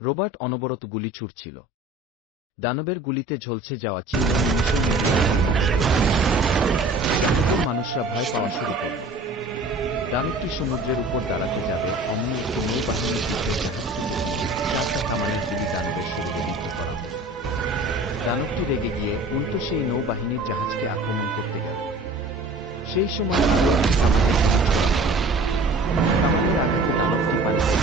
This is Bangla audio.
রোবট অনবরত গুলি ছুড়ছিল। দানবের গুলিতে ঝলসে যাওয়া চিত্র মানুষরা ভয় পাওয়া শুরু করল। দানবটি সমুদ্রের উপর দাঁড়াতে যাবে, অমনি একটি নৌবাহিনীর যুদ্ধের জাহাজ ছুটল। 4টা কামানের গুলি দানবের শরীরে বিদ্ধ করা হল। দানবটি রেগে গিয়ে উল্টো সেই নৌবাহিনীর জাহাজকে আক্রমণ করতে গেল। সেই সময় কামানের আঘাতে দানবটি পানিতে